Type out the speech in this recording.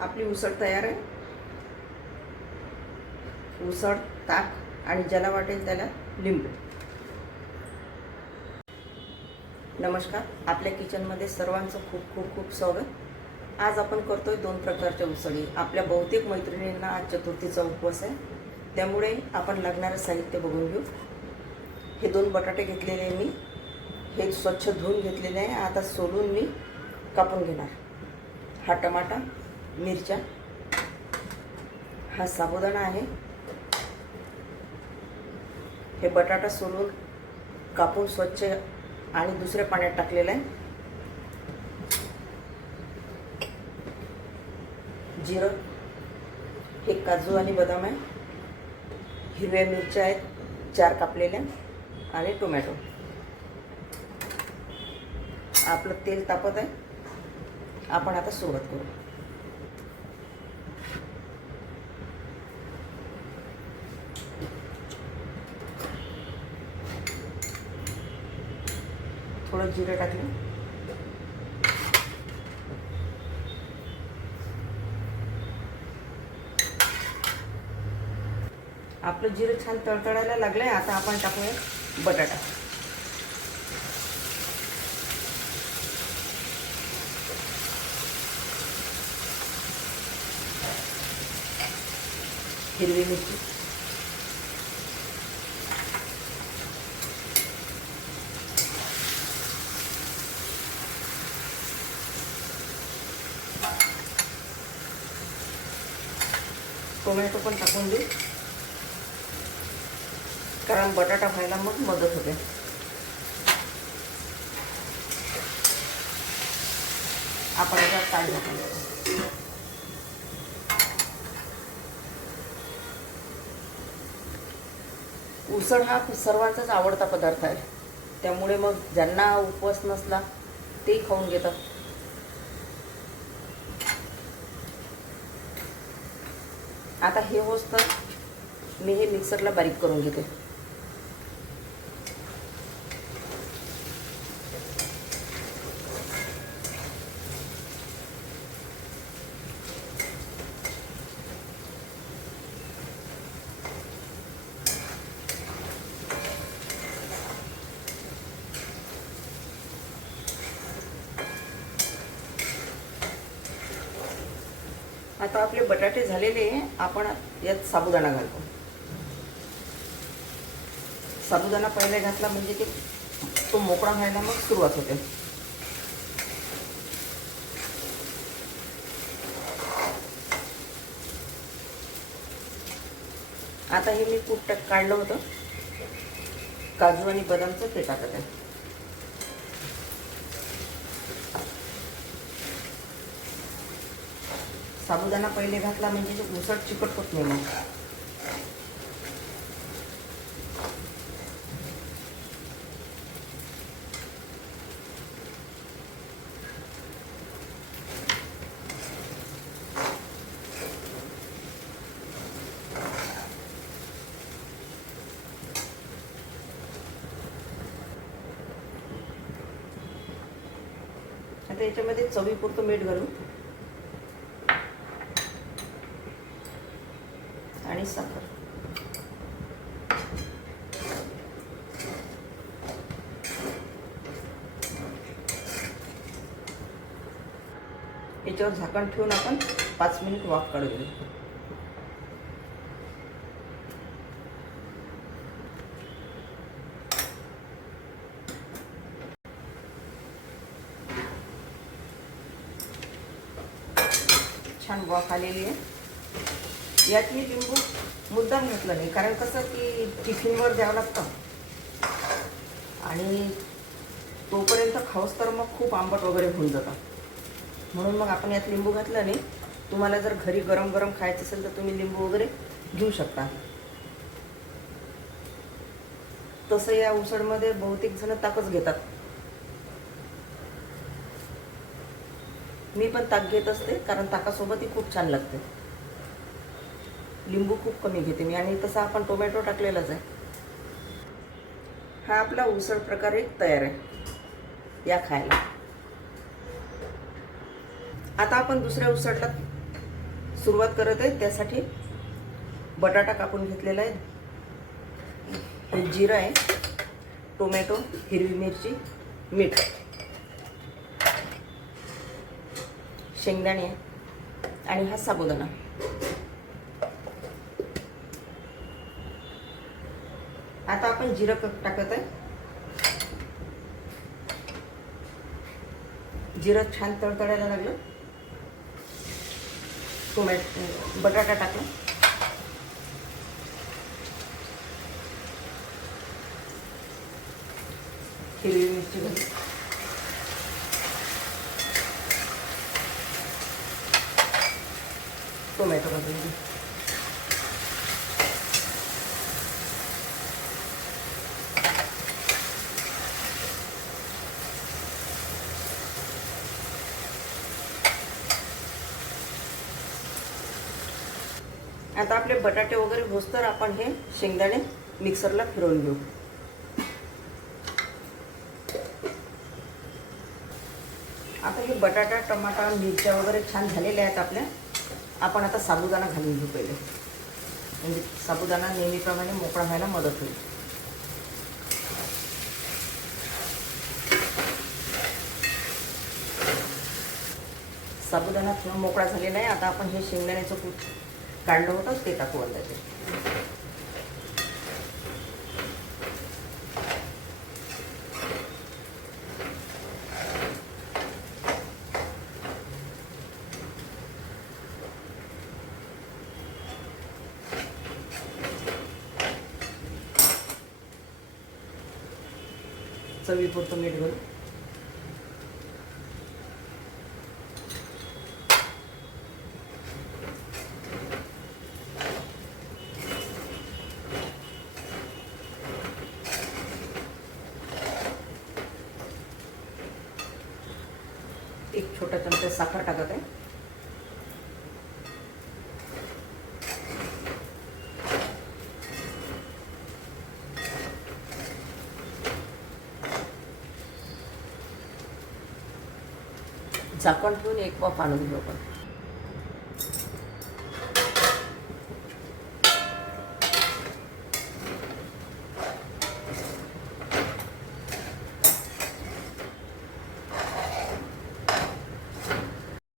आपली उसळ तयार आहे. उसळ, ताक आणि ज्याला वाटेल त्याला लिंबू. नमस्कार, आपल्या किचनमध्ये सर्वांचं खूप खूप खूप स्वागत. आज आपण करतोय 2 प्रकारच्या उसळी. आपल्या बहुतेक मैत्रिणींना आज चतुर्थीचा उपवास आहे, त्यामुळे आपण लागणारं साहित्य बघून घेऊ. हे 2 बटाटे घेतलेले मी, हे स्वच्छ धुवून घेतलेले आहे. आता सोलून मी कापून घेणार. हा टमाटा, मिरच्या, हा साबुदाणा आहे. हे बटाटा सोलून कापून स्वच्छ आणि दुसऱ्या पाण्यात टाकलेलं आहे. जिरं, हे काजू आणि बदाम आहे. हिरव्या मिरच्या आहेत 4 कापलेल्या आणि टोमॅटो. आपलं तेल तापत आहे. आपण आता सुरुवात करू. थोडं जिरं टाकलं. आपलं जिरं छान तळतळायला लागलंय. आता आपण टाकूया बटाटा. हिरवी मिरची, टोमॅटो पण टाकून देऊ, कारण बटाटा व्हायला मग मदत होते. आपण याच्यात ताट टाकायचं. उसळ हा सर्वांचाच आवडता पदार्थ आहे, त्यामुळे मग ज्यांना उपवास नसला ते खाऊन घेतात. आता हे होतं मी हे मिक्सरला बारीक करून घेते. आता आपले बटाटे झालेले, आपण यात साबुदाणा घालतो. साबुदाणा पहिले घातला म्हणजे ते तो मोकळा व्हायला मग सुरुवात होते. आता हे मी कूट काढलं होतं काजू आणि बदामचं, ते टाकत आहे. साबुदाणा पहिले घातला म्हणजे उसळ चिकट होत नाही मग. आता याच्यामध्ये चवीपुरतं मीठ घालू आणि साखर. याच्यावर झाकण ठेवून आपण 5 मिनिट वाफ काढू देऊ. छान वाफ आलेली आहे. यात मी लिंबू मुद्दाम घातलं नाही, कारण कसं की टिफिनवर द्यावं लागतं आणि तोपर्यंत खाऊस तर मग खूप आंबट वगैरे होऊन जातं. म्हणून मग आपण यात लिंबू घातलं नाही. तुम्हाला जर घरी गरम गरम खायचं असेल तर तुम्ही लिंबू वगैरे घेऊ शकता. तसं या उसळमध्ये बहुतेक जण ताकच घेतात. मी पण ताक घेत असते, कारण ताकासोबतही खूप छान लागते. लिंबू खूप कमी घेते मी, आणि तसा आपण टोमॅटो टाकलेलाच आहे. हा आपला उसळ प्रकार एक तयार आहे या खायला. आता आपण दुसऱ्या उसळला सुरुवात करत आहे. त्यासाठी बटाटा कापून घेतलेला आहे, हे जिरं आहे, टोमॅटो, हिरवी मिरची, मीठ, शेंगदाणे आणि हा साबुदाणा. आता आपण जिरं टाकत आहे. जिरं छान तळतळायला लागलं, बटाटा टाकला, हिरवी मिरची घालू, टोमॅटो घालून घेऊ. आता आपले बटाटे वगैरे होसतर आपण हे शेंगदाणे मिक्सरला फिरवून घेऊ. आता हे बटाटा, टमाटा, मिरच्या वगैरे छान झालेल्या आहेत आपल्या. आपण आता साबुदाणा घालून घेऊ पहिले, म्हणजे साबुदाणा नेहमीप्रमाणे मोकळा व्हायला मदत होईल. साबुदाणा थोडा मोकळा झालेला आहे. आता आपण हे शेंगदाण्याचं कूट काढलं होतं ते टाकू अंदाजे. चवीपुरतं मीठ घालू. एक छोटा चमचा साखर टाकत आहे. झाकण ठेवून एक वाफ आणून घेऊ आपण.